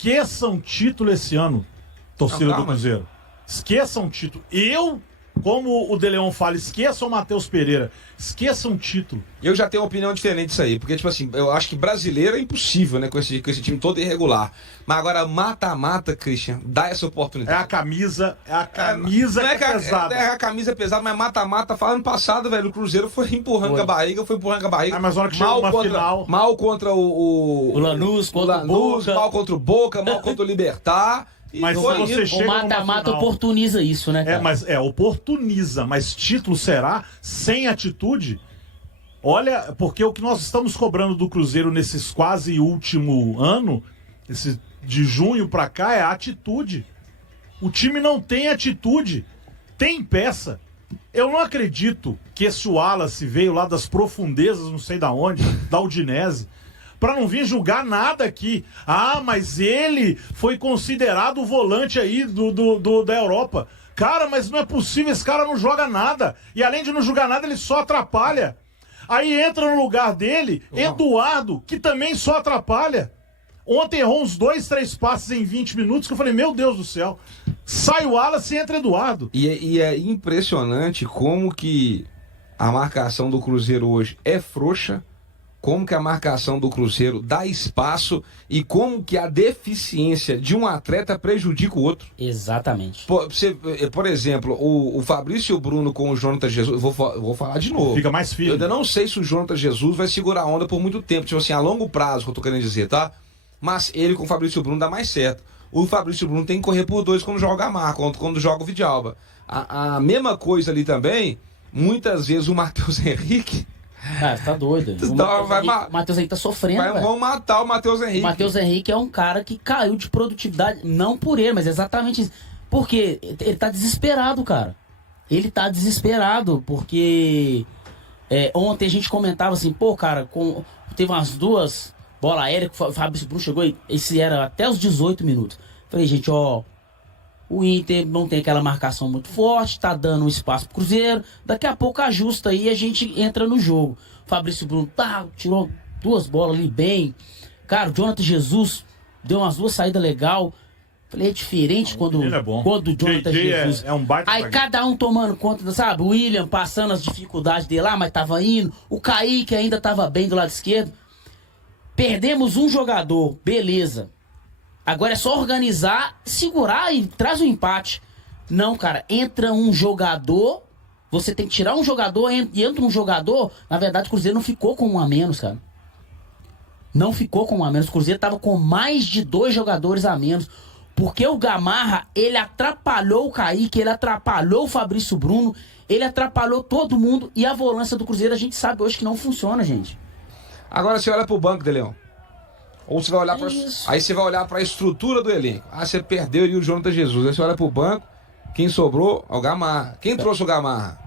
esqueçam título esse ano, torcida do Cruzeiro. Esqueçam título. Como o De Leon fala, esqueçam o Matheus Pereira. Esqueçam título. Eu já tenho uma opinião diferente disso aí. Porque, tipo assim, eu acho que brasileiro é impossível, né? Com esse time todo irregular. Mas agora, mata-mata, Christian, dá essa oportunidade. É a camisa que é pesada. É a camisa pesada, mas mata-mata. Ano passado, velho, o Cruzeiro foi empurrando com a barriga, Mas na hora que chegou uma final... Mal contra o Lanús, contra o Boca. Mal contra o Boca, mal contra o Libertad. Mas se você chega o mata-mata oportuniza isso, né, cara? Oportuniza, mas título será sem atitude? Olha, porque o que nós estamos cobrando do Cruzeiro nesses quase último ano, de junho pra cá, é a atitude. O time não tem atitude, tem peça. Eu não acredito que esse Wallace veio lá das profundezas, não sei da onde, da Udinese, pra não vir julgar nada aqui. Ah, mas ele foi considerado o volante aí da Europa. Cara, mas não é possível, esse cara não joga nada. E além de não jogar nada, ele só atrapalha. Aí entra no lugar dele, Eduardo, que também só atrapalha. Ontem errou uns 2, 3 passes em 20 minutos, que eu falei, meu Deus do céu. Sai o Wallace e entra Eduardo. E é impressionante como que a marcação do Cruzeiro hoje é frouxa, como que a marcação do Cruzeiro dá espaço e como que a deficiência de um atleta prejudica o outro. Exatamente. Por exemplo, o Fabrício Bruno com o Jonathan Jesus, vou falar de novo. Fica mais firme. Eu ainda não sei se o Jonathan Jesus vai segurar a onda por muito tempo, tipo assim, a longo prazo, que eu tô querendo dizer, tá? Mas ele com o Fabrício Bruno dá mais certo. O Fabrício Bruno tem que correr por 2 quando joga a Mar, quando joga o Vidalba. A mesma coisa ali também, muitas vezes o Matheus Henrique... Cara, tá doido. O Matheus Henrique tá sofrendo, velho. Vão matar o Matheus Henrique. O Matheus Henrique é um cara que caiu de produtividade, não por ele, mas exatamente isso. Porque ele tá desesperado, cara. Ele tá desesperado, porque ontem a gente comentava assim, pô, cara, teve umas 2 bolas aéreas que o Fabrício Bruno chegou e esse era até os 18 minutos. Falei, gente, ó, o Inter não tem aquela marcação muito forte, tá dando um espaço pro Cruzeiro, daqui a pouco ajusta aí e a gente entra no jogo. O Fabrício Bruno tirou 2 bolas ali bem. Cara, o Jonathan Jesus deu umas 2 saídas legais. Falei, é diferente quando o Jonathan Jesus... É um baita aí cada um tomando conta, sabe? O William passando as dificuldades dele lá, mas tava indo. O Kaique ainda tava bem do lado esquerdo. Perdemos um jogador, beleza. Agora é só organizar, segurar e traz o empate. Não, cara, entra um jogador, você tem que tirar um jogador e entra um jogador. Na verdade, o Cruzeiro não ficou com 1 a menos, cara. Não ficou com 1 a menos. O Cruzeiro tava com mais de 2 jogadores a menos. Porque o Gamarra, ele atrapalhou o Kaique, ele atrapalhou o Fabrício Bruno, ele atrapalhou todo mundo. E a volância do Cruzeiro a gente sabe hoje que não funciona, gente. Agora você olha pro banco, De Leon. Ou você vai olhar aí você vai olhar para a estrutura do elenco. Ah, você perdeu ali o Jonathan Jesus. Aí você olha pro banco, quem sobrou é o Gamarra. Quem trouxe o Gamarra?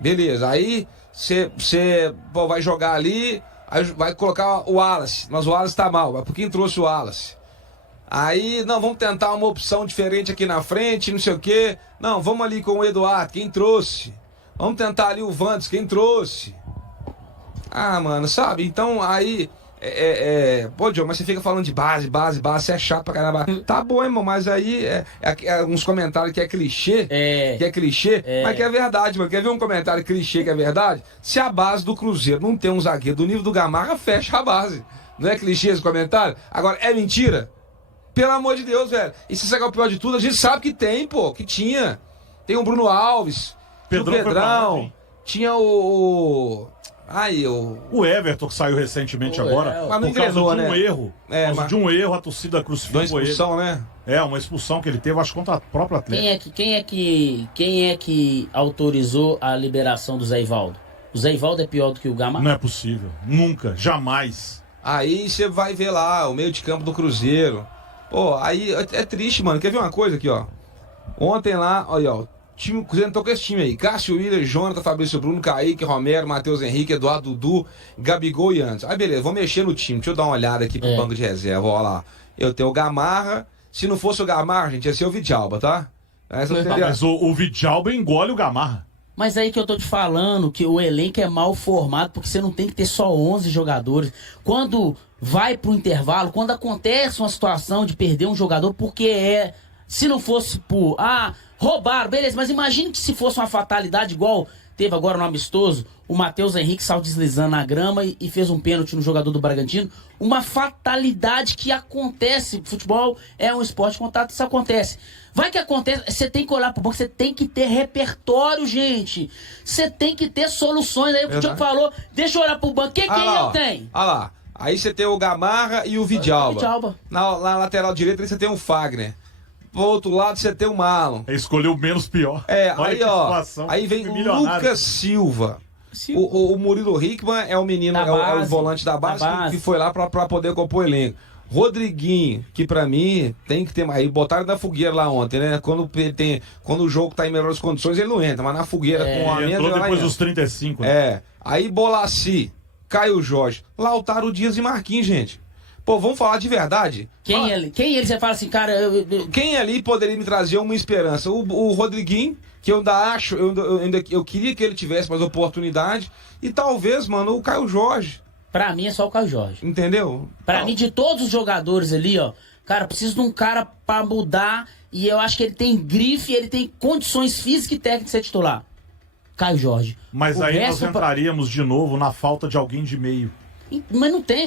Beleza, aí você vai jogar ali, aí vai colocar o Wallace. Mas o Wallace tá mal, mas por quem trouxe o Wallace? Aí, não, vamos tentar uma opção diferente aqui na frente, não sei o quê. Não, vamos ali com o Eduardo, quem trouxe? Vamos tentar ali o Vandes, quem trouxe? Ah, mano, sabe? Então, aí... Pô, Diogo, mas você fica falando de base, você é chato pra caramba. Tá bom, irmão, mas aí uns comentários que é clichê, mas que é verdade, mano. Quer ver um comentário clichê que é verdade? Se a base do Cruzeiro não tem um zagueiro do nível do Gamarra, fecha a base. Não é clichê esse comentário? Agora, é mentira? Pelo amor de Deus, velho. E se sacar o pior de tudo, a gente sabe que tem, pô, que tinha. Tem o Bruno Alves, tinha o Pedrão, tinha o Everton, que saiu recentemente agora, mas não por causa engrenou, de um erro. Por causa de um erro, a torcida crucificou ele. Uma expulsão, né? Uma expulsão que ele teve, acho, contra a própria Atlético. Quem é que autorizou a liberação do Zé Ivaldo? O Zé Ivaldo é pior do que o Gamarra? Não é possível. Nunca. Jamais. Aí você vai ver lá o meio de campo do Cruzeiro. Pô, aí é triste, mano. Quer ver uma coisa aqui, ó? Ontem lá, olha, ó. O Cruzeiro entrou com esse time aí: Cássio Willian, Jonathan, Fabrício Bruno, Kaique, Romero, Matheus Henrique, Eduardo Dudu, Gabigol e Anderson. Aí beleza, vou mexer no time. Deixa eu dar uma olhada aqui pro banco de reserva. Olha lá. Eu tenho o Gamarra. Se não fosse o Gamarra, gente, ia ser o Vidalba, tá? Mas o Vidalba engole o Gamarra. Mas aí que eu tô te falando que o elenco é mal formado, porque você não tem que ter só 11 jogadores. Quando vai pro intervalo, quando acontece uma situação de perder um jogador, porque se não fosse por, roubaram, beleza, mas imagine que se fosse uma fatalidade igual teve agora no amistoso, o Matheus Henrique saiu deslizando na grama e fez um pênalti no jogador do Bragantino, uma fatalidade que acontece, futebol é um esporte de contato, isso acontece. Vai que acontece, você tem que olhar pro banco, você tem que ter repertório, gente. Você tem que ter soluções. Aí o Diogo falou, deixa eu olhar pro banco. Quem eu tenho? Olha lá. Aí você tem o Gamarra e o Vidalba. Na lateral direita você tem o Fagner. Pro outro lado você tem o Marlon. Escolheu o menos pior. Aí vem o Lucas Silva. O Murilo Hickman é o menino, é o volante da base. Que foi lá pra poder compor o elenco. Rodriguinho, que pra mim tem que ter mais. Botaram na fogueira lá ontem, né? Quando o jogo tá em melhores condições, ele não entra, mas na fogueira com a entrou depois dos 35. Né? Aí Bolassi, Caio Jorge, Lautaro Dias e Marquinhos, gente. Pô, vamos falar de verdade? Quem ele? Você fala assim, cara. Quem ali poderia me trazer uma esperança? O Rodriguinho, que eu ainda acho, eu queria que ele tivesse mais oportunidade. E talvez, mano, o Caio Jorge. Pra mim é só o Caio Jorge. Entendeu? Pra mim, de todos os jogadores ali, ó, cara, preciso de um cara pra mudar. E eu acho que ele tem grife, ele tem condições físicas e técnicas de ser titular. Caio Jorge. Mas aí nós entraríamos de novo na falta de alguém de meio. Mas não tem,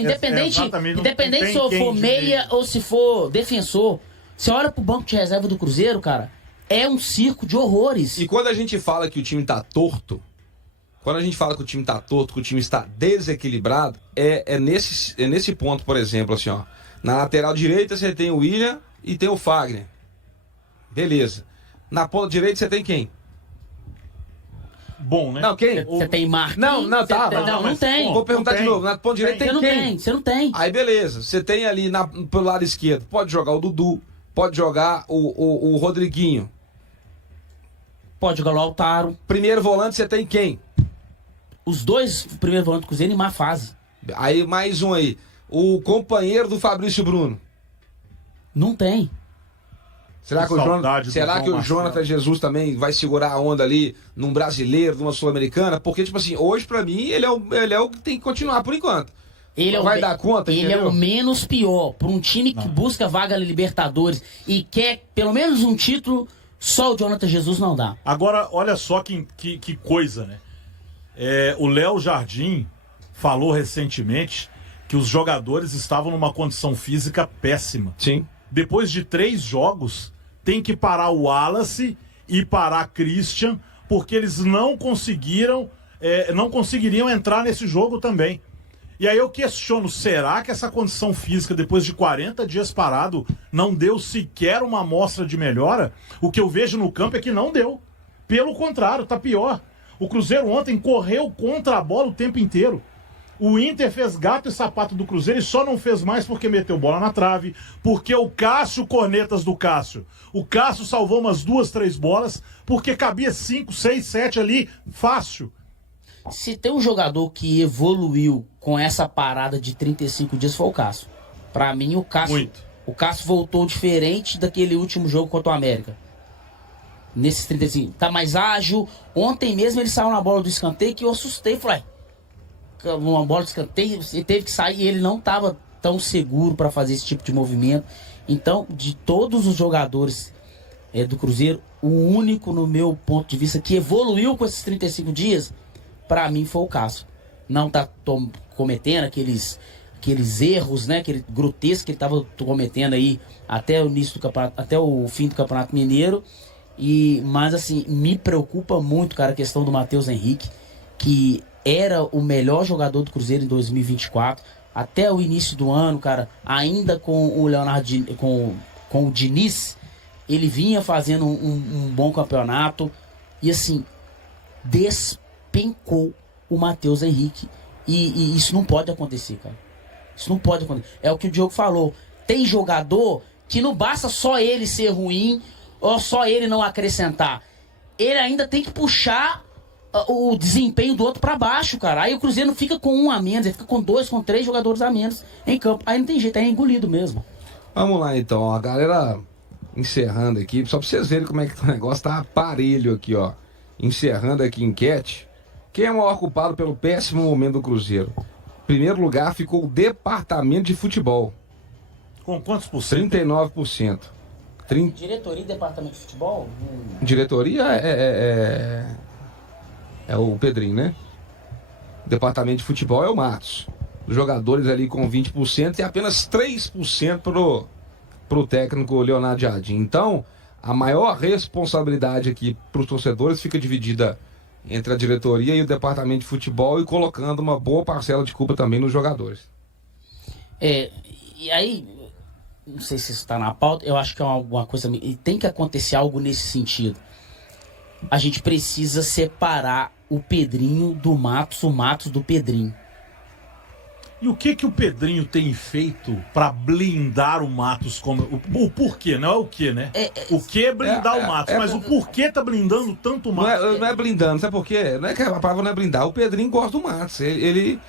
independente se eu for meia ou se for defensor. Você olha pro banco de reserva do Cruzeiro, cara, é um circo de horrores. E quando a gente fala que o time tá torto, que o time está desequilibrado, é nesse ponto, por exemplo, assim, ó. Na lateral direita você tem o William e tem o Fagner. Beleza. Na ponta direita você tem quem? Bom, né? Não, quem? Você tem Marquinhos? Não tem. Vou perguntar de novo. Na ponta direita tem quem? Você não tem. Aí beleza. Você tem ali pelo lado esquerdo. Pode jogar o Dudu. Pode jogar o Rodriguinho. Pode jogar o Lautaro. Primeiro volante você tem quem? Os dois primeiros volantes do Cruzeiro em má fase. Aí mais um aí. O companheiro do Fabrício Bruno. Não tem. Será que o Jonathan Jesus também vai segurar a onda ali num brasileiro, numa sul-americana? Porque, tipo assim, hoje pra mim ele é o que tem que continuar por enquanto. Ele dar conta, ele é o menos pior. Pra um time que busca vaga na Libertadores e quer pelo menos um título, só o Jonathan Jesus não dá. Agora, olha só que coisa, né? O Léo Jardim falou recentemente que os jogadores estavam numa condição física péssima. Sim. Depois de 3 jogos, tem que parar o Wallace e parar Christian, porque eles não conseguiriam entrar nesse jogo também. E aí eu questiono, será que essa condição física, depois de 40 dias parado, não deu sequer uma amostra de melhora? O que eu vejo no campo é que não deu. Pelo contrário, tá pior. O Cruzeiro ontem correu contra a bola o tempo inteiro. O Inter fez gato e sapato do Cruzeiro e só não fez mais porque meteu bola na trave, porque o Cássio, cornetas do Cássio. O Cássio salvou umas 2, 3 bolas, porque cabia 5, 6, 7 ali, fácil. Se tem um jogador que evoluiu com essa parada de 35 dias foi o Cássio. Pra mim, o Cássio voltou diferente daquele último jogo contra o América. Nesses 35. Tá mais ágil. Ontem mesmo ele saiu na bola do escanteio que eu assustei. Falei, uma bola de escanteio, ele teve que sair e ele não estava tão seguro para fazer esse tipo de movimento. Então, de todos os jogadores do Cruzeiro, o único, no meu ponto de vista, que evoluiu com esses 35 dias, para mim foi o Cássio. Não tá cometendo aqueles erros, né, aquele grotesco que ele estava cometendo aí até o início do campeonato, até o fim do Campeonato Mineiro. Mas assim, me preocupa muito, cara, a questão do Matheus Henrique, que era o melhor jogador do Cruzeiro em 2024, até o início do ano, cara, ainda com o Leonardo, com o Diniz, ele vinha fazendo um bom campeonato, e assim, despencou o Matheus Henrique, e isso não pode acontecer, cara, isso não pode acontecer, é o que o Diogo falou, tem jogador que não basta só ele ser ruim, ou só ele não acrescentar, ele ainda tem que puxar o desempenho do outro pra baixo, cara. Aí o Cruzeiro não fica com 1 a menos, ele fica com 2, com 3 jogadores a menos em campo. Aí não tem jeito, é engolido mesmo. Vamos lá então, ó. A galera encerrando aqui, só pra vocês verem como é que o negócio tá aparelho aqui, ó. Encerrando aqui a enquete. Quem é o maior culpado pelo péssimo momento do Cruzeiro? primeiro lugar ficou o departamento de futebol. Com quantos por cento? 39%. Diretoria e departamento de futebol? Diretoria é o Pedrinho, né? Departamento de futebol é o Matos. Os jogadores ali com 20% e apenas 3% pro técnico Leonardo Jardim. Então, a maior responsabilidade aqui para os torcedores fica dividida entre a diretoria e o departamento de futebol e colocando uma boa parcela de culpa também nos jogadores. E aí, não sei se isso está na pauta, eu acho que é alguma coisa... E tem que acontecer algo nesse sentido. A gente precisa separar o Pedrinho do Matos, o Matos do Pedrinho. E o que o Pedrinho tem feito pra blindar o Matos? Como o porquê, não é o que, né? O que é blindar o Matos, mas o porquê tá blindando tanto o Matos? Não é blindando, sabe por quê? Não é que a palavra não é blindar. O Pedrinho gosta do Matos. Ele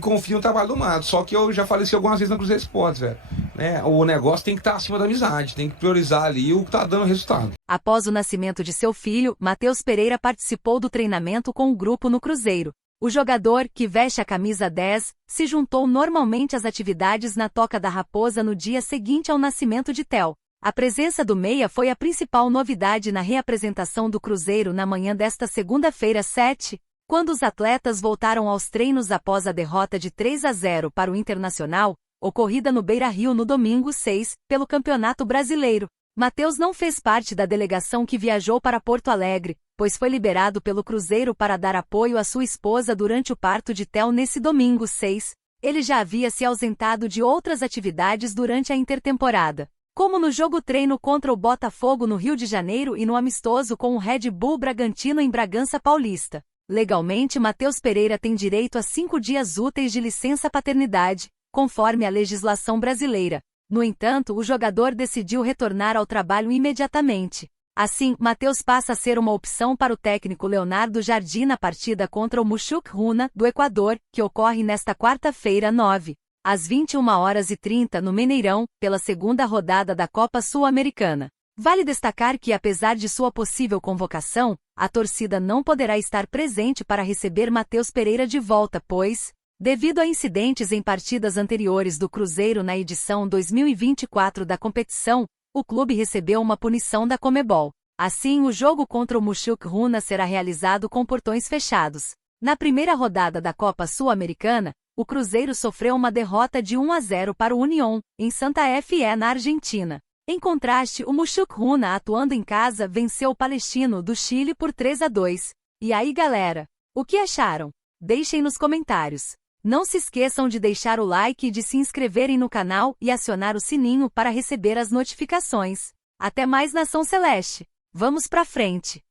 confia no trabalho do Matos. Só que eu já falei isso algumas vezes na Cruzeiro Esportes, velho. Né? O negócio tem que estar acima da amizade, tem que priorizar ali o que tá dando resultado. Após o nascimento de seu filho, Matheus Pereira participou do treinamento com o grupo no Cruzeiro. O jogador, que veste a camisa 10, se juntou normalmente às atividades na Toca da Raposa no dia seguinte ao nascimento de Theo. A presença do meia foi a principal novidade na reapresentação do Cruzeiro na manhã desta segunda-feira 7, quando os atletas voltaram aos treinos após a derrota de 3-0 para o Internacional, ocorrida no Beira-Rio no domingo 6, pelo Campeonato Brasileiro. Matheus não fez parte da delegação que viajou para Porto Alegre, pois foi liberado pelo Cruzeiro para dar apoio à sua esposa durante o parto de Theo nesse domingo 6. Ele já havia se ausentado de outras atividades durante a intertemporada, como no jogo-treino contra o Botafogo no Rio de Janeiro e no amistoso com o Red Bull Bragantino em Bragança Paulista. Legalmente, Matheus Pereira tem direito a 5 dias úteis de licença-paternidade, conforme a legislação brasileira. No entanto, o jogador decidiu retornar ao trabalho imediatamente. Assim, Matheus passa a ser uma opção para o técnico Leonardo Jardim na partida contra o Mushuk Runa, do Equador, que ocorre nesta quarta-feira 9, às 21h30 no Mineirão, pela segunda rodada da Copa Sul-Americana. Vale destacar que, apesar de sua possível convocação, a torcida não poderá estar presente para receber Matheus Pereira de volta, pois, devido a incidentes em partidas anteriores do Cruzeiro na edição 2024 da competição, o clube recebeu uma punição da Conmebol. Assim, o jogo contra o Mushuk Runa será realizado com portões fechados. Na primeira rodada da Copa Sul-Americana, o Cruzeiro sofreu uma derrota de 1-0 para o Unión, em Santa Fe, na Argentina. Em contraste, o Mushuk Runa, atuando em casa, venceu o Palestino do Chile por 3-2. E aí, galera? O que acharam? Deixem nos comentários. Não se esqueçam de deixar o like e de se inscreverem no canal e acionar o sininho para receber as notificações. Até mais, Nação Celeste! Vamos pra frente!